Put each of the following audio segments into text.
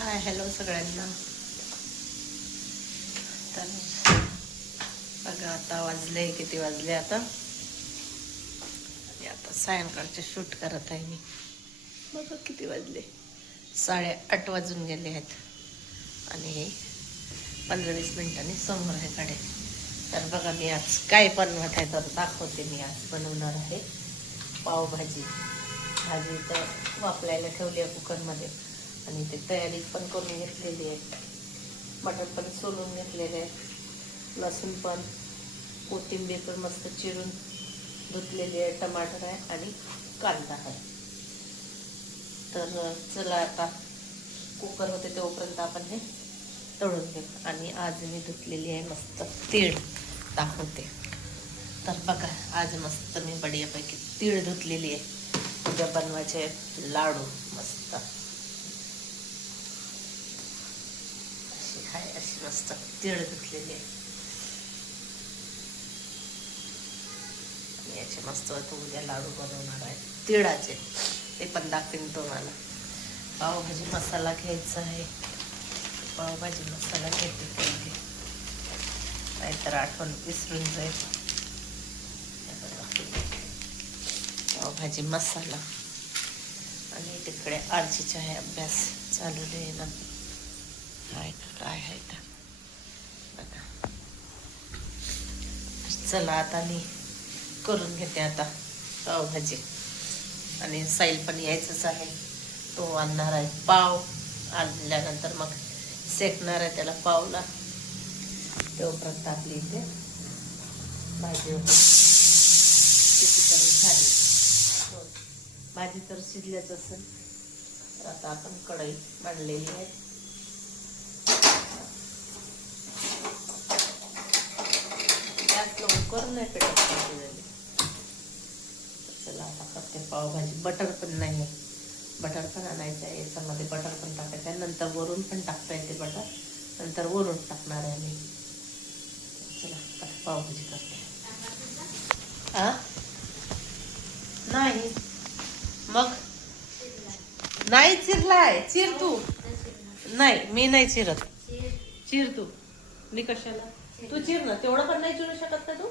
Hi hello सगळ्यांना. तर बघा आता वाजले, किती वाजले आता. आणि आता सायंकाळचे शूट करत आहे मी. बघा किती वाजले, 8:30 वाजून गेले आहेत. आणि हे 15-20 मिनिटांनी समोर आहे गाडी. तर बघा मी आज काय बनवत आहे तर दाखवते. मी आज बनवणार आहे पावभाजी. भाजी तर वापरायला ठेवली आहे कुकरमध्ये आणि ते तयारी पण करून घेतलेली आहे. मटण पण सोलून घेतलेले आहे, लसूण पण, कोथिंबीर पण मस्त चिरून धुतलेली आहे, टमाटर आहे आणि कांदा आहे. तर चला आता कुकर होते तोपर्यंत आपण हे तळून घेऊ. आणि आज मी धुतलेली आहे मस्त तीळ, दाखवते. तर बघा आज मस्त मी बढियापैकी तीळ धुतलेली आहे. उद्या बनवायचे लाडू मस्त. अशी मस्त तीळ धुतलेली आहे. आणि याचे मस्त उद्या लाडू बनवणार आहे तिळाचे, ते पण दाखवेन तुम्हाला. पावभाजी मसाला घ्यायचा आहे. पावभाजी मसाला घेते, नाहीतर आठवण विसरून जाईल. पावभाजी मसाला. आणि तिकडे आरचीचा आहे अभ्यास चालू आहे ना. हाय काय आहे का बघा. चला आता मी करून घेते आता पावभाजी. आणि साईल पण यायचंच आहे, तो आणणार आहे पाव. आणल्यानंतर मग शेकणार आहे त्याला पावला. तोपर्यंत आपली इथे भाजी झाली. भाजी तर शिजल्याच असेल. तर आता आपण कढई मांडलेली आहे. लवकर नाही पेटत झाली. चला आता करते पावभाजी. बटर पण नाही, बटर पण आणायचं आहे. याच्यामध्ये बटर पण टाकायचं आहे. नंतर वरून पण टाकता येते बटर, नंतर वरून टाकणार आहे मी. चला आता पावभाजी करते. नाही मग नाही चिरलाय. चिर तू. नाही मी नाही चिरत. चिर तू. मी कशाला, तू चिर ना. तेवढं पण नाही चिरू शकत का तू?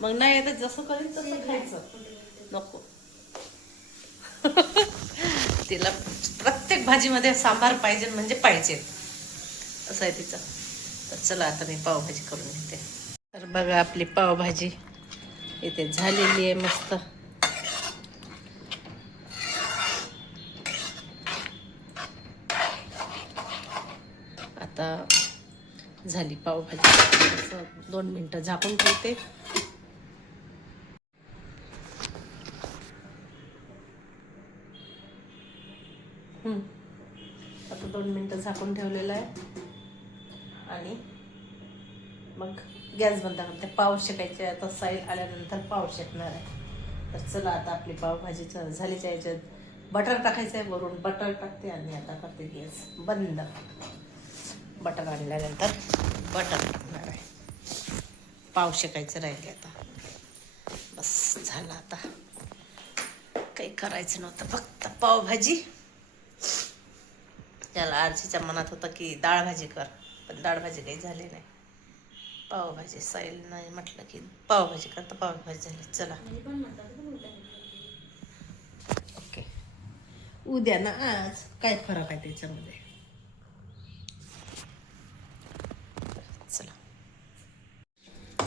मग नाही येत. जसं करीन तसं खायचं. नको तिला प्रत्येक भाजीमध्ये सांबार पाहिजे म्हणजे पाहिजे, असं आहे तिचं. तर चला आता मी पावभाजी करून घेते. तर बघा आपली पावभाजी इथे झालेली आहे मस्त. आता झाली पावभाजी. 2 मिनिटं झाकून ठेवते. आता 2 मिनिटं झाकून ठेवलेलं आहे. आणि मग गॅस बंद करते. पाव शेकायचे. आता साईल आल्यानंतर पाव शेकणार आहे. तर चला आता आपली पावभाजी झालीच्या याच्यात बटर टाकायचं आहे. वरून बटर टाकते आणि आता करते गॅस बंद. बटर आणल्यानंतर बटर टाकणार आहे. पाव शेकायचं राहिले आता. बस झालं. आता काही करायचं नव्हतं, फक्त पावभाजी. त्याला आरशीच्या मनात होतं की डाळ भाजी कर, पण डाळ भाजी काही झाली नाही. पावभाजी साईल नाही म्हटलं की पावभाजी कर, तर पावभाजी झाली. चला ओके. उद्या ना आज काय फरक आहे त्याच्यामध्ये. चला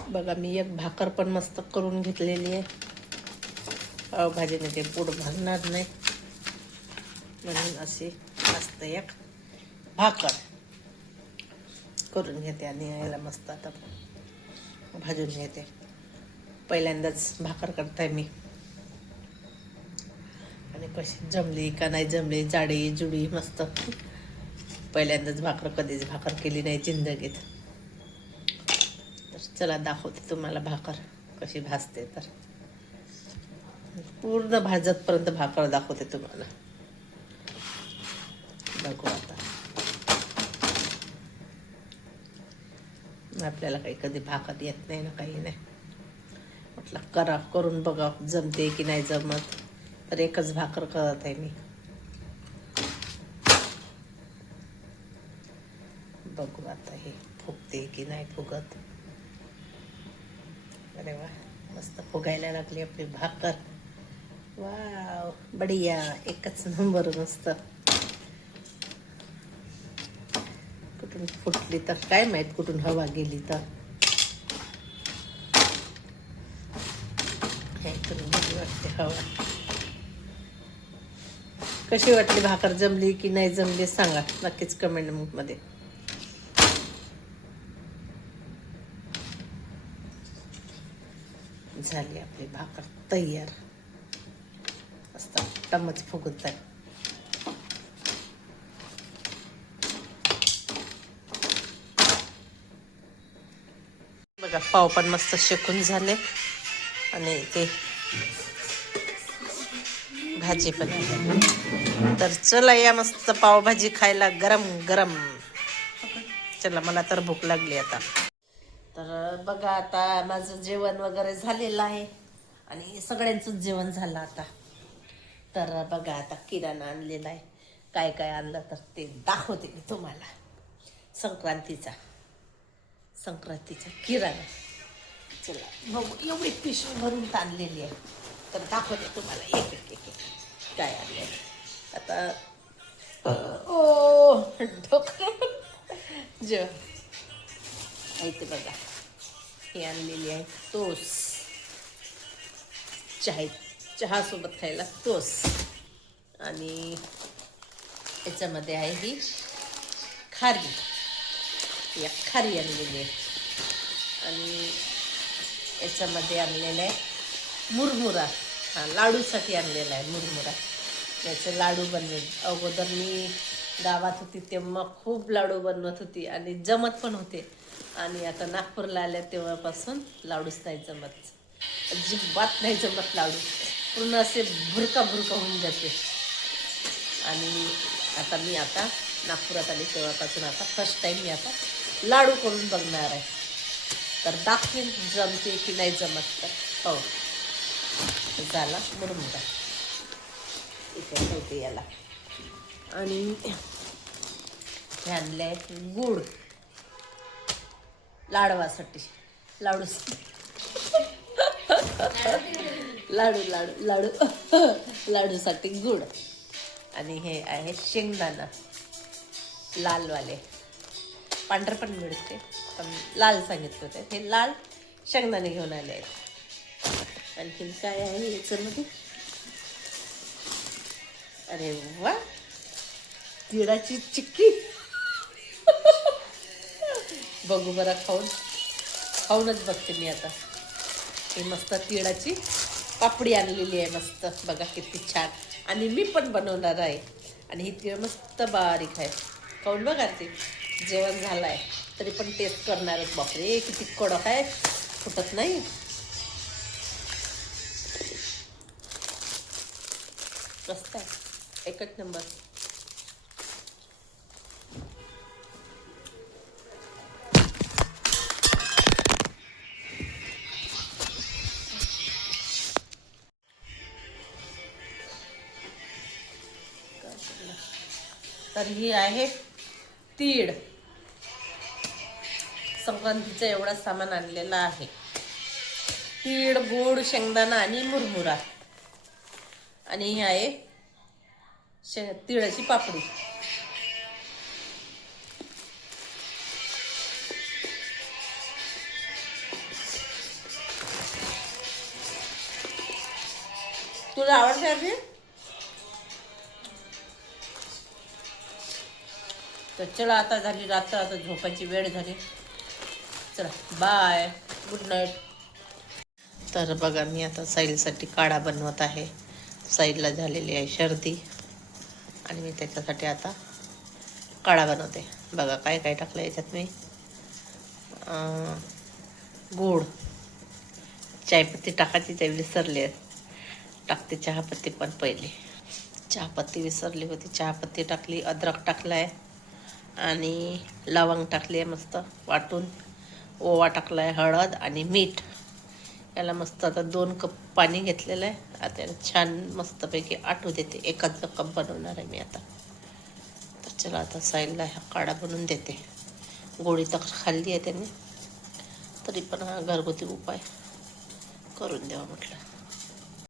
बघा मी एक भाकर पण मस्त करून घेतलेली आहे. पावभाजीने ते पोट भरणार नाही म्हणून अशी मस्त एक भाकर करून घेते. आणि याला मस्त आता भाजून घेते. पहिल्यांदाच भाकर करताय मी. आणि कशी जमली का नाही जमली, जाडी जुडी मस्त. पहिल्यांदाच कधीच भाकर केली नाही जिंदगीत. तर चला दाखवते तुम्हाला भाकर कशी भाजते. तर पूर्ण भाजतपर्यंत भाकर दाखवते तुम्हाला. बघू आता. आपल्याला काही कधी भाकर येत नाही ना, काही नाही. म्हटलं करून बघा जमते की नाही जमत. तर एकच भाकर करत आहे मी. बघू आता हे फुगते की नाही फुगत. अरे वा, मस्त फुगायला लागली आपली भाकर. वाव, बढिया, एकच नंबर मस्त. कुठून फुटली तर काय माहित, कुठून हवा गेली तर. हे इकडून गेली वाटते हवा. कशी वाटली भाकर, जमली की नाही जमली सांगा नक्कीच कमेंट मध्ये. झाली आपली भाकर तयार. मस्त टमच फुगत आहे. बघा, पाव पण मस्त शेकून झाले आणि ते भाजी पण आहे. तर चला या मस्त पावभाजी खायला गरम गरम. चला, मला तर भूक लागली आता. तर बघा, आता माझं जेवण वगैरे झालेलं आहे आणि सगळ्यांचंच जेवण झालं आता. तर बघा, आता किराणा आणलेला आहे. काय काय आणलं तर ते दाखवते मी तुम्हाला. संक्रांतीचा किराणा. चला बघू, एवढी पिशवी भरून आणलेली आहे. तर दाखवते तुम्हाला एक एक एक एक काय आणले आता. ओ डोकं जेव्हा आहे ते बघा, हे आणलेली आहे टोस. चहासोबत खायला टोस. आणि याच्यामध्ये आहे ही खारी. या खारी आणलेली आहे. आणि याच्यामध्ये आणलेलं आहे मुरमुरा. हा, लाडूसाठी आणलेला आहे मुरमुरा. याचे लाडू बनवेल. अगोदर मी गावात होती तेव्हा खूप लाडू बनवत होती आणि जमत पण होते. आणि आता नागपूरला आल्या तेव्हापासून लाडूच नाही जमत. अजिबात नाही जमत लाडू. पूर्ण असे भुरका होऊन जाते. आणि आता मी नागपुरात आली तेव्हापासून आता फर्स्ट टाईम मी आता लाडू करून बघणार आहे. तर दाखवेन जमते की नाही जमत तर. हो, झाला मुरमुरा. इथे ठेवते याला. आणि हे आणले आहे गूळ लाडवासाठी. लाडू लाडूसाठी गूळ. आणि हे आहे शेंगदाणा लालवाले. पांढर पण मिळते पण लाल सांगितलं होते. हे लाल शेंगदाणे घेऊन आले आहेत. आणखीन काय आहे याच्यामध्ये. अरे वा, तिळाची चिक्की. बघू बरं, खाऊनच बघते मी आता. ही मस्त तिळाची पापडी आणलेली आहे मस्त. बघा किती छान. आणि मी पण बनवणार आहे. आणि ही तिळ मस्त बारीक आहे. खाऊन बघा, ते जेवण झालं आहे तरी पण टेस्ट करणारच. बापरे, किती कडक आहे, फुटत नाही. मस्त आहे, एकच नंबर. तर ही आहे तीळ. संक्रांतीचं एवढा सामान आणलेला आहे. तीळ, गोड, शेंगदाणा आणि मुरमुरा. आणि ही आहे तिळाची पापडी. तुला आवडते आधी? तर चला, आता झाली रात्र, आता झोपायची वेळ झाली. चला बाय, गुड नाईट. तर बघा, मी आता साईलसाठी काढा बनवत आहे. साईलला झालेली आहे सर्दी आणि मी त्याच्यासाठी आता काढा बनवते. बघा काय काय टाकलं याच्यात मी. गूळ, चायपत्ती टाकायची, ते विसरले. टाकते चहापत्ती पण पहिले. चहापत्ती विसरली होती, चहापत्ती टाकली. अद्रक टाकला आहे आणि लवंग टाकली आहे मस्त वाटून. ओवा टाकला आहे, हळद आणि मीठ. याला मस्त आता 2 कप पाणी घेतलेलं आहे. आता याला छान मस्तपैकी आटू देते. एकाच कप बनवणार आहे मी आता. तर चला, आता साईडला हा काढा बनवून देते. गोळी तर खाल्ली आहे त्यांनी, तरी पण हा घरगुती उपाय करून द्यावा म्हटलं.